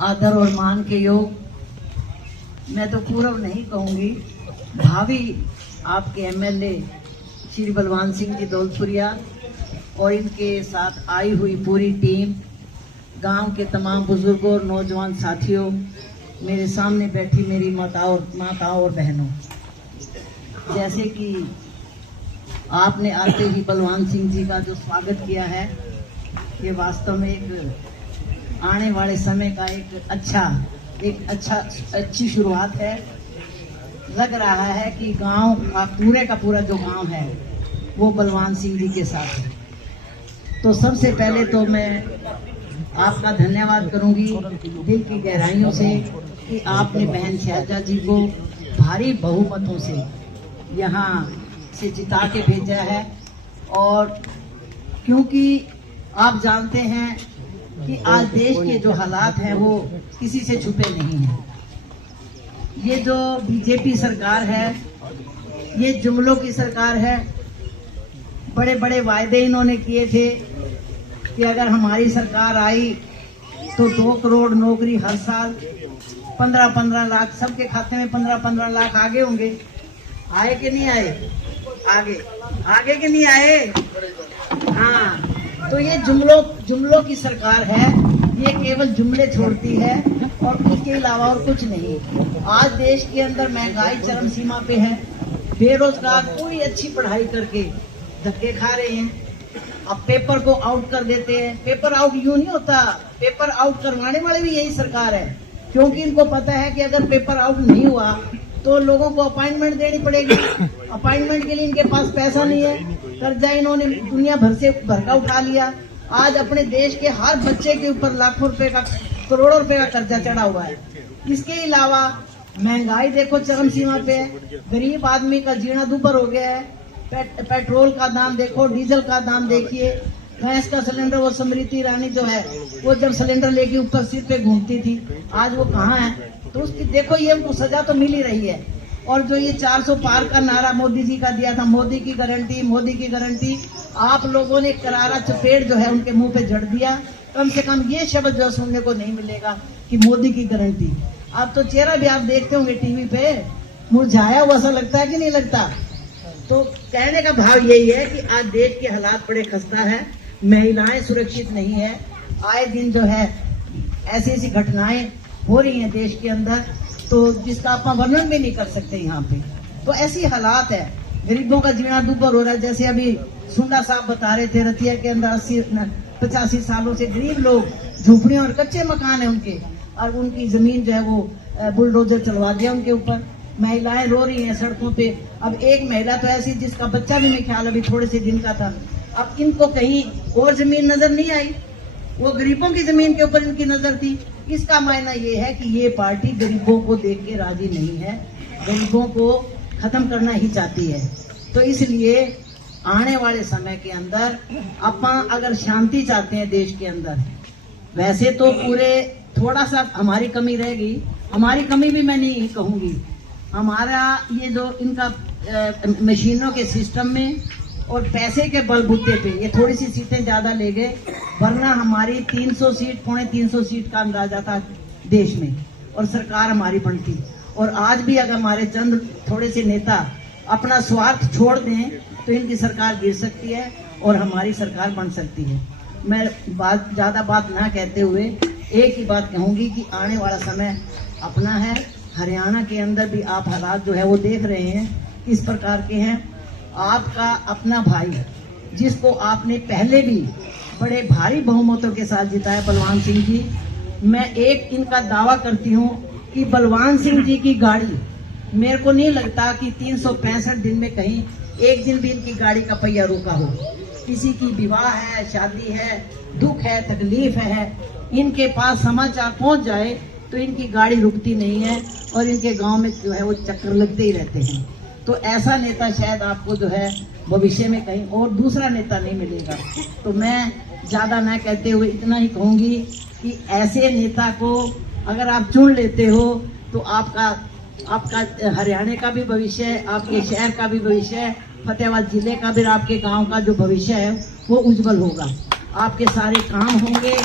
आदर और मान के योग, मैं तो पूर्व नहीं कहूंगी, भावी आपके एमएलए श्री बलवान सिंह जी दौलतपुरिया और इनके साथ आई हुई पूरी टीम, गांव के तमाम बुजुर्गों और नौजवान साथियों, मेरे सामने बैठी मेरी माताओं और बहनों, जैसे कि आपने आते ही बलवान सिंह जी का जो स्वागत किया है, ये वास्तव में एक आने वाले समय का एक अच्छी शुरुआत है। लग रहा है कि गांव का पूरा जो गांव है वो बलवान सिंह जी के साथ है। तो सबसे पहले तो मैं आपका धन्यवाद करूंगी दिल की गहराइयों से कि आपने बहन शहजा जी को भारी बहुमतों से यहाँ से जिता के भेजा है। और क्योंकि आप जानते हैं कि आज देश के जो हालात हैं वो किसी से छुपे नहीं हैं। ये जो बीजेपी सरकार है ये जुमलों की सरकार है। बड़े बड़े वायदे इन्होंने किए थे कि अगर हमारी सरकार आई तो 2 करोड़ नौकरी हर साल, 15-15 लाख सबके खाते में 15-15 लाख आगे होंगे। आए कि नहीं आए? आगे कि नहीं आए? हाँ, तो ये जुमलों की सरकार है। ये केवल जुमले छोड़ती है और उसके अलावा और कुछ नहीं। आज देश के अंदर महंगाई चरम सीमा पे है, बेरोजगार पूरी अच्छी पढ़ाई करके धक्के खा रहे हैं। अब पेपर को आउट कर देते हैं। पेपर आउट यूं नहीं होता, पेपर आउट करवाने वाले भी यही सरकार है, क्योंकि इनको पता है कि अगर पेपर आउट नहीं हुआ तो लोगों को अपॉइंटमेंट देनी पड़ेगी। अपॉइंटमेंट के लिए इनके पास पैसा नहीं है, कर्जा इन्होंने दुनिया भर से भरका उठा लिया। आज अपने देश के हर बच्चे के ऊपर लाखों रुपए का, करोड़ों रुपए का कर्जा चढ़ा हुआ है। इसके अलावा महंगाई देखो चरम सीमा पे है, गरीब आदमी का जीना दुभर हो गया है। पेट्रोल का दाम देखो, डीजल का दाम देखिए, गैस का सिलेंडर, वो स्मृति ईरानी जो है वो जब सिलेंडर लेके ऊपर सिर पे घूमती थी, आज वो कहाँ है? तो उसकी देखो ये उनको सजा तो मिल ही रही है। और जो ये 400 पार का नारा मोदी जी का दिया था, मोदी की गारंटी, आप लोगों ने करारा चपेट जो है उनके मुंह पे जड़ दिया। कम से कम ये शब्द जो सुनने को नहीं मिलेगा कि मोदी की गारंटी। आप तो चेहरा भी आप देखते होंगे टीवी पे, मुरझाया हुआ सा लगता है कि नहीं लगता? तो कहने का भाव यही है कि आज देश के हालात बड़े खस्ता है, महिलाएं सुरक्षित नहीं है। आए दिन जो है ऐसी घटनाएं हो रही हैं देश के अंदर, तो जिसका आप वर्णन भी नहीं कर सकते यहाँ पे। तो ऐसी हालात है, गरीबों का जीना दुभर हो रहा है। जैसे अभी सुंडा साहब बता रहे थे, रतिया के अंदर 80-85 सालों से गरीब लोग, झोपड़ियां और कच्चे मकान है उनके, और उनकी जमीन जो है वो बुलडोजर चलवा दिया उनके ऊपर। महिलाएं रो रही हैं सड़कों पे। अब एक महिला तो ऐसी जिसका बच्चा भी मेरे ख्याल अभी थोड़े से दिन का था, अब इनको कहीं और जमीन नजर नहीं आई, वो गरीबों की जमीन के ऊपर इनकी नजर थी। इसका मायना ये है कि ये पार्टी गरीबों को देख के राजी नहीं है, गरीबों को खत्म करना ही चाहती है। तो इसलिए आने वाले समय के अंदर अपन अगर शांति चाहते हैं देश के अंदर, वैसे तो पूरे थोड़ा सा हमारी कमी रहेगी, हमारी कमी भी मैं नहीं कहूंगी, हमारा ये जो इनका मशीनों के सिस्टम में और पैसे के बलबूते पे ये थोड़ी सी सीटें ज्यादा ले गए, वरना हमारी 300 सीट, 350 सीट का अंदाजा था देश में और सरकार हमारी बनती। और आज भी अगर हमारे चंद थोड़े से नेता अपना स्वार्थ छोड़ दें तो इनकी सरकार गिर सकती है और हमारी सरकार बन सकती है। मैं ज्यादा बात ना कहते हुए एक ही बात कहूंगी कि आने वाला समय अपना है। हरियाणा के अंदर भी आप हालात जो है वो देख रहे हैं किस प्रकार के हैं। आपका अपना भाई, जिसको आपने पहले भी बड़े भारी बहुमतों के साथ जिताया, बलवान सिंह जी, मैं एक इनका दावा करती हूँ कि बलवान सिंह जी की गाड़ी, मेरे को नहीं लगता कि 365 दिन में कहीं एक दिन भी इनकी गाड़ी का पहिया रुका हो। किसी की विवाह है, शादी है, दुख है, तकलीफ है, इनके पास समाचार पहुंच जाए तो इनकी गाड़ी रुकती नहीं है और इनके गांव में जो है वो चक्कर लगते ही रहते हैं। तो ऐसा नेता शायद आपको जो है भविष्य में कहीं और दूसरा नेता नहीं मिलेगा। तो मैं ज्यादा ना कहते हुए इतना ही कहूंगी कि ऐसे नेता को अगर आप चुन लेते हो तो आपका हरियाणा का भी भविष्य है, आपके शहर का भी भविष्य है, फतेहाबाद जिले का भी, आपके गांव का जो भविष्य है वो उज्जवल होगा। आपके सारे काम होंगे,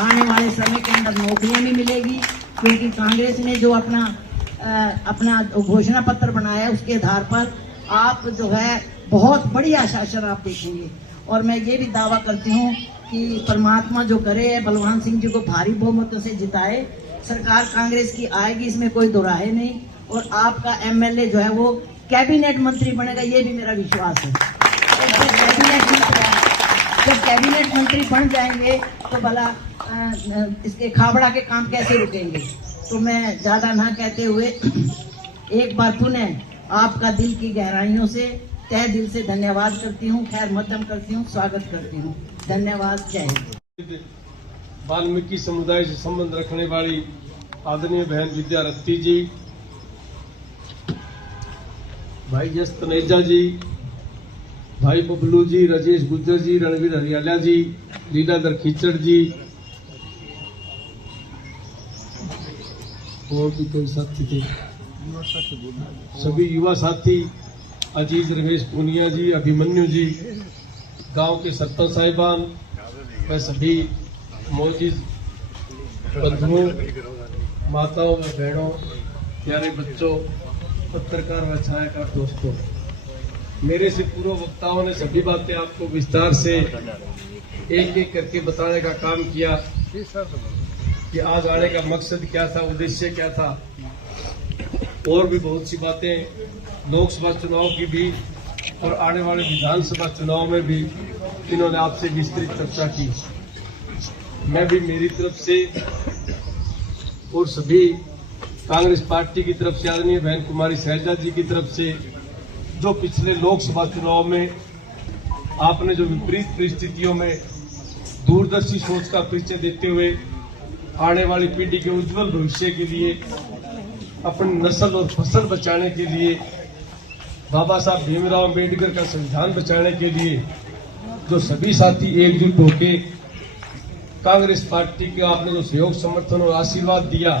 आने वाले समय के अंदर नौकरियां भी मिलेगी, क्योंकि कांग्रेस ने जो अपना घोषणा पत्र बनाया है उसके आधार पर आप जो है बहुत बढ़िया शासन आप देखेंगे। और मैं ये भी दावा करती हूँ कि परमात्मा जो करे बलवान सिंह जी को भारी बहुमत से जिताए, सरकार कांग्रेस की आएगी, इसमें कोई दोराहे नहीं। और आपका एमएलए जो है वो कैबिनेट मंत्री बनेगा, ये भी मेरा विश्वास है। जब कैबिनेट मंत्री बन जाएंगे तो भला इसके खाबड़ा के काम कैसे रुकेंगे। तो मैं ज्यादा ना कहते हुए एक बार पुनः आपका दिल की गहराइयों से तहे दिल से धन्यवाद करती हूँ, खैर मकदम करती हूँ, स्वागत करती हूँ। धन्यवाद, जय हिंद। वाल्मीकि समुदाय से संबंध रखने वाली आदरणीय बहन विद्या रत्ती जी, भाई यश तनेजा जी, भाई बबलू जी, राजेश गुज्जर जी, रणवीर हरियाला जी, लीलाधर खीचड़ जी और भी कई साथी थे, सभी युवा साथी, अजीज रमेश पूनिया जी, अभिमन्यु जी, गांव के सरपंच साहिबान व सभी मौजूद बंधुओं, माताओं व बहनों, प्यारे बच्चों, पत्रकार व छायाकार दोस्तों, मेरे से पूर्व वक्ताओं ने सभी बातें आपको विस्तार से एक एक करके बताने का काम किया कि आज आने का मकसद क्या था, उद्देश्य क्या था। और भी बहुत सी बातें लोकसभा चुनाव की भी और आने वाले विधानसभा चुनाव में भी इन्होंने आपसे विस्तृत चर्चा की। मैं भी मेरी तरफ से और सभी कांग्रेस पार्टी की तरफ से आदरणीय बहन कुमारी शैलजा जी की तरफ से, जो पिछले लोकसभा चुनाव में आपने जो विपरीत परिस्थितियों में दूरदर्शी सोच का परिचय देते हुए आने वाली पीढ़ी के उज्जवल भविष्य के लिए, अपनी नस्ल और फसल बचाने के लिए, बाबा साहब भीमराव अम्बेडकर का संविधान बचाने के लिए जो सभी साथी एकजुट होके कांग्रेस पार्टी के आपने जो सहयोग समर्थन और आशीर्वाद दिया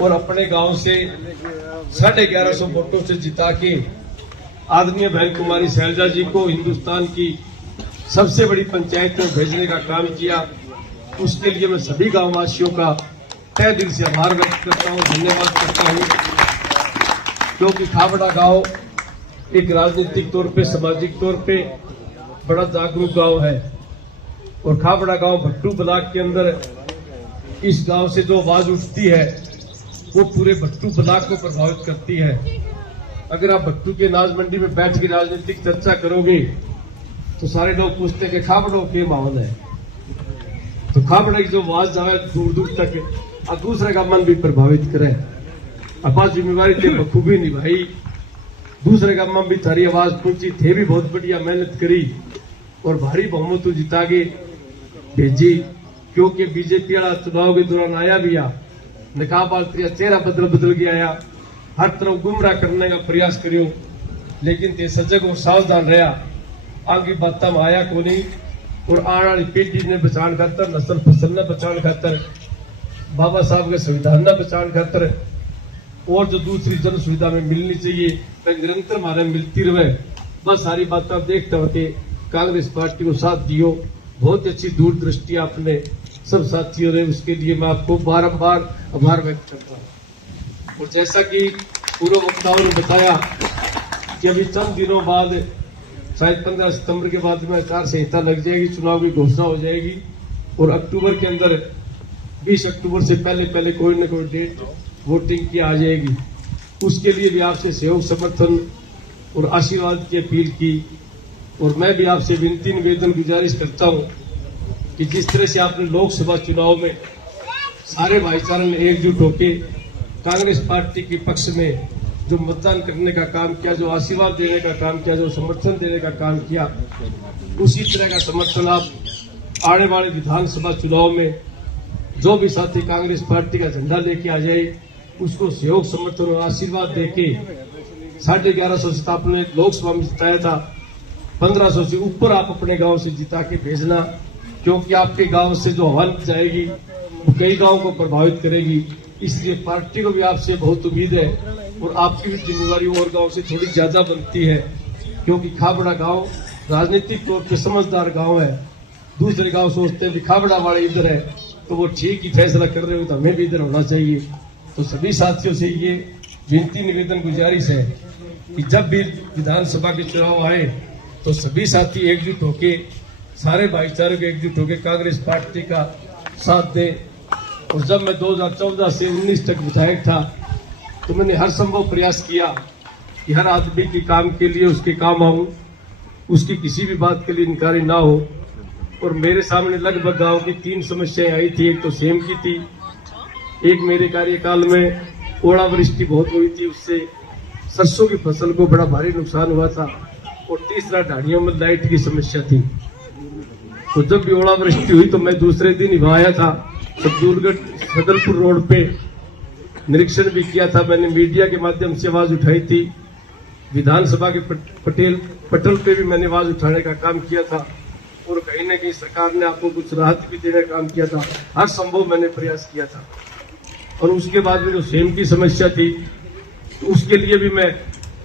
और अपने गांव से 1150 वोटों से जिता के आदरणीय बहन कुमारी शैलजा जी को हिंदुस्तान की सबसे बड़ी पंचायत में भेजने का काम किया, उसके लिए मैं सभी गांव वासियों का तहे दिल से आभार व्यक्त करता हूं, धन्यवाद करता हूं। क्योंकि खाबड़ा गांव एक राजनीतिक तौर पे, सामाजिक तौर पे बड़ा जागरूक गांव है और खाबड़ा गांव भट्टू ब्लॉक के अंदर इस गांव से जो आवाज उठती है वो पूरे भट्टू ब्लॉक को प्रभावित करती है। अगर आप भट्टू के अनाज मंडी में बैठ के राजनीतिक चर्चा करोगे तो सारे लोग पूछते हैं कि खाबड़ों के माहौल है, तो खाबड़ा की जो आवाज जाए दूर दूर तक और दूसरे का मन भी प्रभावित करे। अपा जिम्मेवारी थे बखूबी निभाई, दूसरे का मन भी थारी आवाज पहुंची, थे भी बहुत बढ़िया मेहनत करी और भारी बहुमत जिता के भेजी। क्योंकि बीजेपी वाला चुनाव के दौरान आया भी आ नकाबाल चेहरा बदल के आया, हर तरफ गुमराह करने का प्रयास करियो, लेकिन ते सजग और सावधान रहा, आगे बात में आया को नहीं। और आने वाली पीढ़ी ने बचाने खातर, नस्ल फसल ने बचाने खातर, बाबा साहब के संविधान ने बचाने खातर और जो दूसरी जन सुविधा में मिलनी चाहिए निरंतर हमारे मिलती रहे, बस सारी बात आप देखते होते कांग्रेस पार्टी को साथ दियो। बहुत अच्छी दूरदृष्टि आपने सब साथियों ने, उसके लिए मैं आपको बारंबार आभार व्यक्त करता हूँ। और जैसा कि पूर्व वक्ताओं ने बताया कि अभी चंद दिनों बाद, शायद 15 सितंबर के बाद में आचार संहिता लग जाएगी, चुनाव की घोषणा हो जाएगी और अक्टूबर के अंदर 20 अक्टूबर से पहले कोई न कोई डेट वोटिंग की आ जाएगी। उसके लिए भी आपसे सहयोग समर्थन और आशीर्वाद की अपील की। और मैं भी आपसे विनती निवेदन गुजारिश करता हूं कि जिस तरह से आपने लोकसभा चुनाव में सारे भाईचारे ने एकजुट होकर कांग्रेस पार्टी के पक्ष में जो मतदान करने का काम किया, जो आशीर्वाद देने का काम किया, जो समर्थन देने का काम किया, उसी तरह का समर्थन आप आने वाले विधानसभा चुनाव में जो भी साथी कांग्रेस पार्टी का झंडा लेके आ जाए उसको सहयोग समर्थन और आशीर्वाद देके 1150 से आपने लोकसभा में जिताया था, 1500 से ऊपर आप अपने गांव से जिता के भेजना। क्योंकि आपके गांव से जो हवा जाएगी वो कई गांव को प्रभावित करेगी, इसलिए पार्टी को भी आपसे बहुत उम्मीद है और आपकी भी जिम्मेवारी और गांव से थोड़ी ज्यादा बनती है। क्योंकि खाबड़ा गांव राजनीतिक तौर पर समझदार गांव है। दूसरे गांव सोचते हैं कि खाबड़ा वाले इधर है, तो वो ठीक ही फैसला कर रहे हो तो हमें भी इधर होना चाहिए। तो सभी साथियों से ये विनती निवेदन गुजारिश है कि जब भी विधानसभा के चुनाव आए तो सभी साथी एकजुट होके, सारे भाईचारे को एकजुट होके कांग्रेस पार्टी का साथ दें। और जब मैं 2014 से 19 तक विधायक था तो मैंने हर संभव प्रयास किया कि हर आदमी के काम के लिए उसके काम आऊं, उसकी किसी भी बात के लिए इनकारी ना हो। और मेरे सामने लगभग गांव की 3 समस्याएं आई थी। एक तो सेम की थी, एक मेरे कार्यकाल में ओलावृष्टि बहुत हुई थी, उससे सरसों की फसल को बड़ा भारी नुकसान हुआ था, और तीसरा ढाणियों में लाइट की समस्या थी। तो जब भी ओलावृष्टि हुई तो मैं दूसरे दिन ही वहां आया था, सबदूलगढ़ सदलपुर रोड पे निरीक्षण भी किया था। मैंने मीडिया के माध्यम से आवाज उठाई थी, विधानसभा के पटल पे भी मैंने आवाज उठाने का काम किया था, और कहीं न कहीं सरकार ने आपको कुछ राहत भी देने का काम किया था। हर संभव मैंने प्रयास किया था। और उसके बाद में जो सेम की समस्या थी तो उसके लिए भी मैं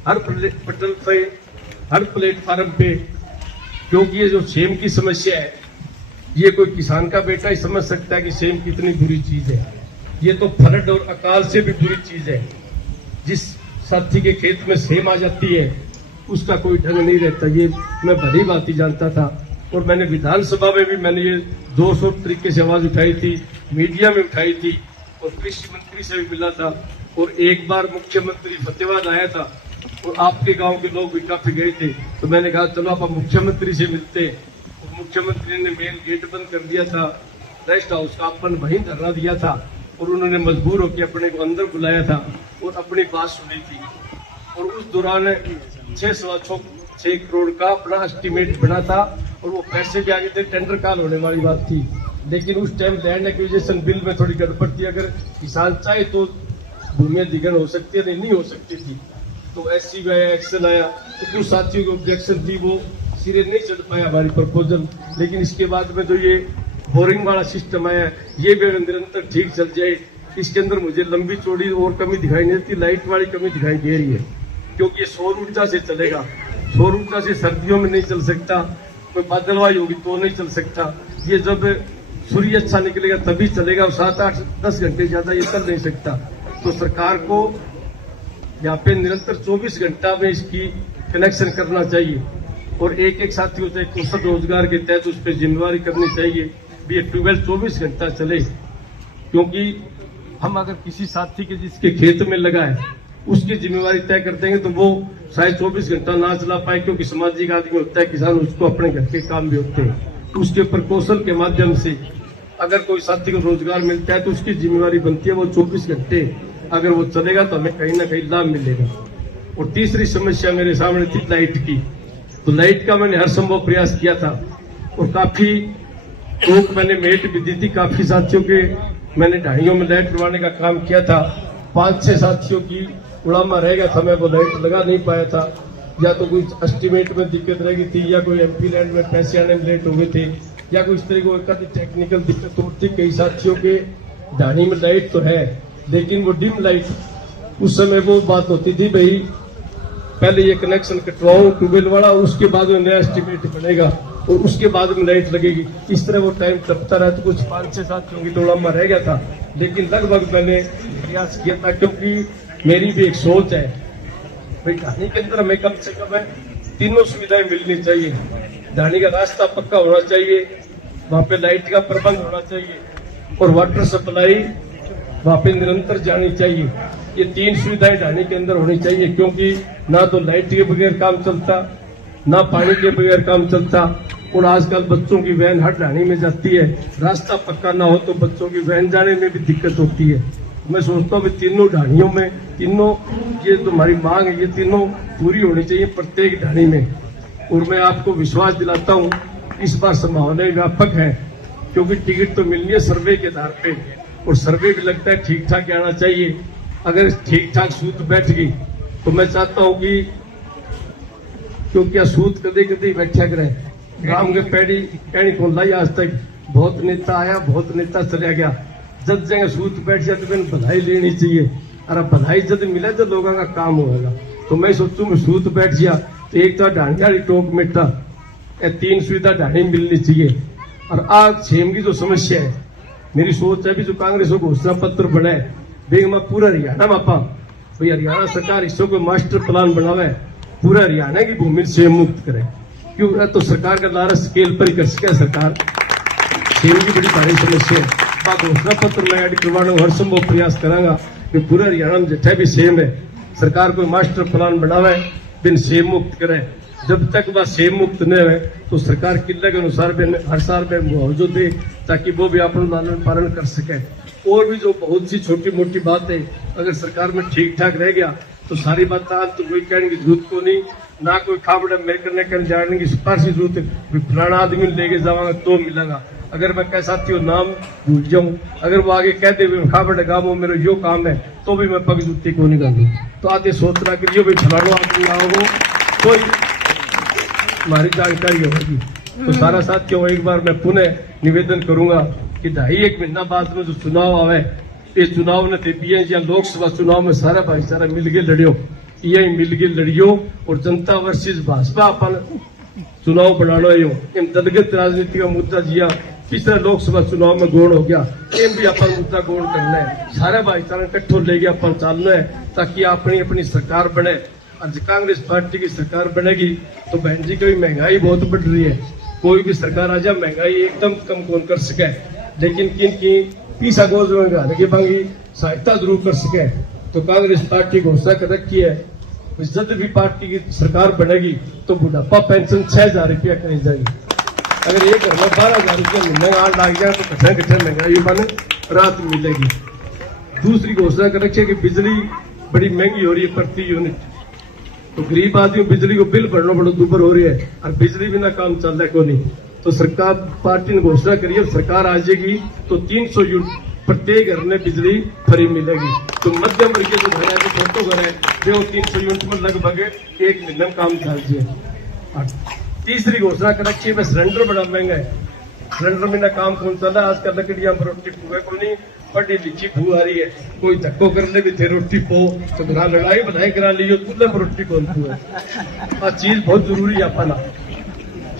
हर पटल पे, हर प्लेटफार्म पे, क्योंकि ये जो सेम की समस्या है ये कोई किसान का बेटा ही समझ सकता है कि सेम कितनी बुरी चीज है। ये तो फ्लड और अकाल से भी बुरी चीज है। जिस साथी के खेत में सेम आ जाती है उसका कोई ढंग नहीं रहता, ये मैं भली बात ही जानता था। और मैंने विधानसभा में भी मैंने ये 200 तरीके से आवाज उठाई थी, मीडिया में उठाई थी, और कृषि मंत्री से भी मिला था, और एक बार मुख्यमंत्री फतेहाबाद आया था और आपके गांव के लोग भी काफी गए थे। तो मैंने कहा चलो आप मुख्यमंत्री से मिलते। और मुख्यमंत्री ने मेन गेट बंद कर दिया था, रेस्ट हाउस का अपन वहीं धरना दिया था, और उन्होंने मजबूर होकर अपने को अंदर बुलाया था और अपनी बात सुनी थी। और उस दौरान 6 करोड़ का अपना एस्टीमेट बना था, और वो पैसे भी आगे थे, टेंडर काल होने वाली बात थी। लेकिन उस टाइम लैंड एक्विजिशन बिल में थोड़ी गड़बड़ थी। अगर किसान चाहे तो भूमि अधिग्रहण हो सकती है, नहीं हो सकती थी। तो SC आया, एक्सेल आया, तो कुछ साथियों की ऑब्जेक्शन थी, वो सिरे नहीं चढ़ पाया हमारी प्रपोजल। लेकिन इसके बाद में जो ये बोरिंग वाला सिस्टम आया, ये भी निरंतर ठीक चल जाए। इसके अंदर मुझे लंबी चौड़ी और कमी दिखाई नहीं देती, लाइट वाली कमी दिखाई दे रही है, क्योंकि ये सौर ऊर्जा से चलेगा। सौर ऊर्जा से सर्दियों में नहीं चल सकता, कोई बादलवाई होगी तो नहीं चल सकता। ये जब सूर्य अच्छा निकलेगा तभी चलेगा, और 7, 8, 10 घंटे ज्यादा ये चल नहीं सकता। तो सरकार को यहाँ पे निरंतर 24 घंटा में इसकी कनेक्शन करना चाहिए, और एक साथी होता है कौशल रोजगार के तहत उस पर जिम्मेवारी करनी चाहिए भी ये ट्यूबवेल 24 घंटा चले। क्योंकि हम अगर किसी साथी के जिसके खेत में लगा है उसकी जिम्मेवारी तय कर देंगे तो वो शायद 24 घंटा ना चला पाए, क्योंकि सामाजिक आदमी होता है किसान, उसको अपने घर के काम भी होते हैं। तो उसके प्रकौशल के माध्यम से अगर कोई साथी को रोजगार मिलता है तो उसकी जिम्मेवारी बनती है वो 24 घंटे अगर वो चलेगा तो हमें कहीं ना कहीं लाभ मिलेगा। और तीसरी समस्या मेरे सामने थी लाइट की। तो लाइट का मैंने हर संभव प्रयास किया था, और काफी लोग मैंने मेट भी दी थी, काफी साथियों के मैंने ढाणियों में लाइट करवाने का काम किया था। 5-6 साथियों की उड़ामा रह गया था, मैं वो लाइट लगा नहीं पाया था, या तो कोई एस्टीमेट में दिक्कत रह गई थी, या कोई MP लैंड में पैसे आने में लेट हो गए थे, या कोई इस तरह की टेक्निकल दिक्कत होती। कई साथियों के ढाणी में लाइट तो है लेकिन वो डिम लाइट, उस समय वो बात होती थी भाई पहले ये कनेक्शन कटवाओ ट्यूबवेल वाला, और उसके बाद में नया एस्टीमेट बनेगा और उसके बाद में लाइट लगेगी। इस तरह वो टाइम टपता रहा, तो कुछ 5-6 साथियों की दौड़ामा रह गया था, लेकिन लगभग मैंने प्रयास किया था। क्योंकि मेरी भी एक सोच है भाई ढाणी के अंदर हमें कम से कम 3 सुविधाएं मिलनी चाहिए। ढाणी का रास्ता पक्का होना चाहिए, वहाँ पे लाइट का प्रबंध होना चाहिए, और वाटर सप्लाई वहाँ पे निरंतर जानी चाहिए। ये 3 सुविधाएं ढाणी के अंदर होनी चाहिए, क्योंकि ना तो लाइट के बगैर काम चलता, ना पानी के बगैर काम चलता। और आजकल बच्चों की वैन हर ढाणी में जाती है, रास्ता पक्का ना हो तो बच्चों की वैन जाने में भी दिक्कत होती है। मैं सोचता हूँ तीनों ढाणियों में, तीनों ये जो हमारी मांग है ये तीनों पूरी होनी चाहिए प्रत्येक ढाणी में। और मैं आपको विश्वास दिलाता हूँ इस बार संभावनाएं व्यापक है, क्योंकि टिकट तो मिलनी है सर्वे के आधार पे, और सर्वे भी लगता है ठीक ठाक आना चाहिए। अगर ठीक ठाक सूत बैठ गई तो मैं चाहता हूँ कि क्योंकि सूत कदे कदे बैठा करे, राम के पैड़ी कहनी को लाई आज तक बहुत नेता आया बहुत नेता चला गया, जब जगह सूत बैठ जाए तो मैंने बधाई लेनी चाहिए, और बधाई जब मिले तो लोगों का काम होगा। तो मैं सोचूं मैं सूत बैठ गया तो एक तो ढाणी वाली टोक मेटा, 3 सुविधा ढाणी मिलनी चाहिए। और आज सेम की जो समस्या है मेरी सोच है भी जो कांग्रेस को घोषणा पत्र बनाए बेग में पूरा हरियाणा में आपा भाई हरियाणा सरकार इसको कोई मास्टर प्लान बनावे पूरा हरियाणा की भूमि से मुक्त करे। क्यों तो सरकार का लारा स्केल पर ही कर सके सरकार सेम की बड़ी भारी समस्या है। घोषणा पत्र में ऐड करवाने हर संभव प्रयास करांगा कि पूरा हरियाणा में जितना भी सेम है सरकार कोई मास्टर प्लान बनावे बिन सेम मुक्त करे। जब तक वह सेम मुक्त न है तो सरकार किले के अनुसार हर साल में मुआवजो दे ताकि वो भी अपना लालन पालन कर सके। और भी जो बहुत सी छोटी मोटी बात है अगर सरकार में ठीक ठाक रह गया तो सारी बात तो कोई कहने की जरूरत को नहीं, ना कोई खाबड़ा मेरे करने कर जाने की सिफारिश की जरूरत है। फलाना आदमी लेके जाऊंगा तो मिलेगा। अगर मैं कह साथी नाम भूल जाऊं अगर वो आगे कहते हुए खाबड़ गाँव मेरा यो काम है तो भी मैं पग जूती को नहीं कर दूं। तो आते सोचना कि यो भी फलानो आदमी आओ कोई हमारी जानकारी होगी। तो सारा साथियों एक बार मैं पुनः निवेदन करूंगा कि 2.5 महीना बाद में जो चुनाव आवे इस चुनाव ने या लोकसभा चुनाव में सारा भाईचारा मिलके लड़ियो यही मिलके लड़ियो और जनता वर्सेस भाजपा अपन चुनाव बनाना हो इन दलगत राजनीति का मुद्दा जिया पिछले लोकसभा चुनाव में गौण हो गया इन भी अपन मुद्दा गौण करना है। सारा भाईचारा इकट्ठो लेके अपन चलना है ताकि अपनी अपनी सरकार बने। आज कांग्रेस पार्टी की सरकार बनेगी तो बहन जी की महंगाई बहुत बढ़ रही है। कोई भी सरकार आ जाए महंगाई एकदम कम कौन कर सके लेकिन किन की पीसा गोज की मांगी सहायता जरूर कर सके। तो कांग्रेस पार्टी घोषणा कर रखी है जब भी पार्टी की सरकार बनेगी तो बुढ़ापा पेंशन 6,000 रुपया करी जाएगी। अगर एक घर में 12,000 रुपया महीने का लग जाए तो कठिन कठिन महंगाई बने राहत मिलेगी। दूसरी घोषणा कर रखी है कि बिजली बड़ी महंगी हो रही है प्रति यूनिट तो गरीब आदमी बिजली को बिल भरना बड़ा दुबर हो रही है और बिजली बिना काम चल रहा है को नहीं। तो सरकार पार्टी ने घोषणा करी है सरकार आ जाएगी तो 300 यूनिट प्रत्येक घर में बिजली फ्री मिलेगी। तो मध्यम वर्ग के जो घर है जो छोटो घर है वो 300 यूनिट में लगभग 1 महीने में काम चल जाए। तीसरी घोषणा कर रखी है सिलेंडर बड़ा महंगा है सिलेंडर बिना काम कौन चल रहा है। आजकल लकड़ियां पर रोटी फूए को नहीं पढ़ी लिखी फू आ रही है कोई धक्को कर ले भी थे रोटी पो तो घर लड़ाई बनाई करा लियो चूल्हे पर रोटी कौन फू है। चीज बहुत जरूरी है अपना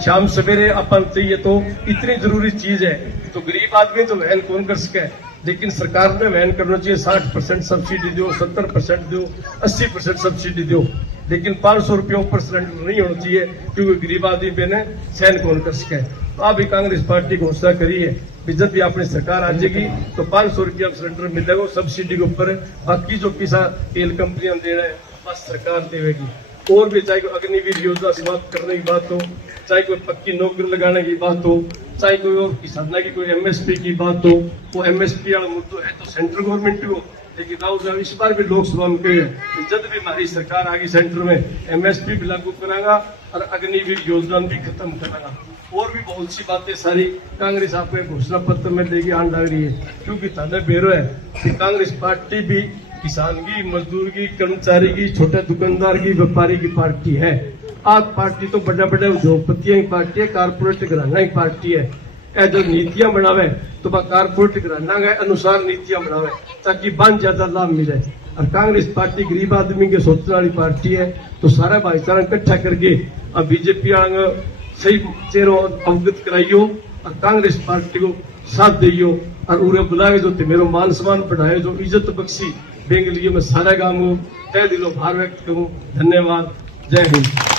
शाम सवेरे अपन चाहिए तो इतनी जरूरी चीज है। तो गरीब आदमी तो वहन कौन कर सके लेकिन सरकार ने वहन करना चाहिए 60% सब्सिडी दो 70% दो 80% सब्सिडी दो लेकिन 500 रुपये ऊपर सिलेंडर नहीं होना चाहिए क्योंकि गरीब आदमी पे ने सहन कौन कर सके। तो अभी कांग्रेस पार्टी घोषणा करी है कि जब भी अपनी सरकार आ जाएगी तो 500 रुपया सिलेंडर मिलेगा सब्सिडी के ऊपर। बाकी जो पैसा तेल कंपनियां दे रहे हैं बस सरकार देगी। और भी चाहे कोई अग्निवीर योजना समाप्त करने की बात हो चाहे कोई पक्की नौकरी लगाने की बात हो चाहे कोई और किसाना की कोई MSP की बात हो वो MSP वाला मुद्दा है तो सेंट्रल गवर्नमेंट को लेकिन राहुल साहब इस बार भी लोकसभा में कहे जब भी हमारी सरकार आगे सेंटर में MSP भी लागू करागा और अग्निवीर योजना भी खत्म करागा। और भी बहुत सी बातें सारी कांग्रेस आपको घोषणा पत्र में लेके आने लग रही है क्योंकि ताने बेरो है कि कांग्रेस पार्टी भी किसान की मजदूर की कर्मचारी की छोटे दुकानदार की व्यापारी की पार्टी है। आज पार्टी तो बड़े बड़े उद्योगपतियों की पार्टी है कारपोरेट घराना की पार्टी है। जो नीतियां बनावे तो कारपोरेट घराना के अनुसार नीतियां बनावे ताकि बन ज्यादा लाभ मिले। और कांग्रेस पार्टी गरीब आदमी के सोचने वाली पार्टी है तो सारा भाईचारा इकट्ठा करके अब बीजेपी वाला सही चेहरों अवगत कराइयो और कांग्रेस पार्टी को साथ दियो और उन्हें बुलाए जो मेरे मान सम्मान बढ़ाए जो इज्जत बख्शी बेंगलियों में सारा काम हो तय दिलो भार व्यक्त करूं। धन्यवाद। जय हिंद।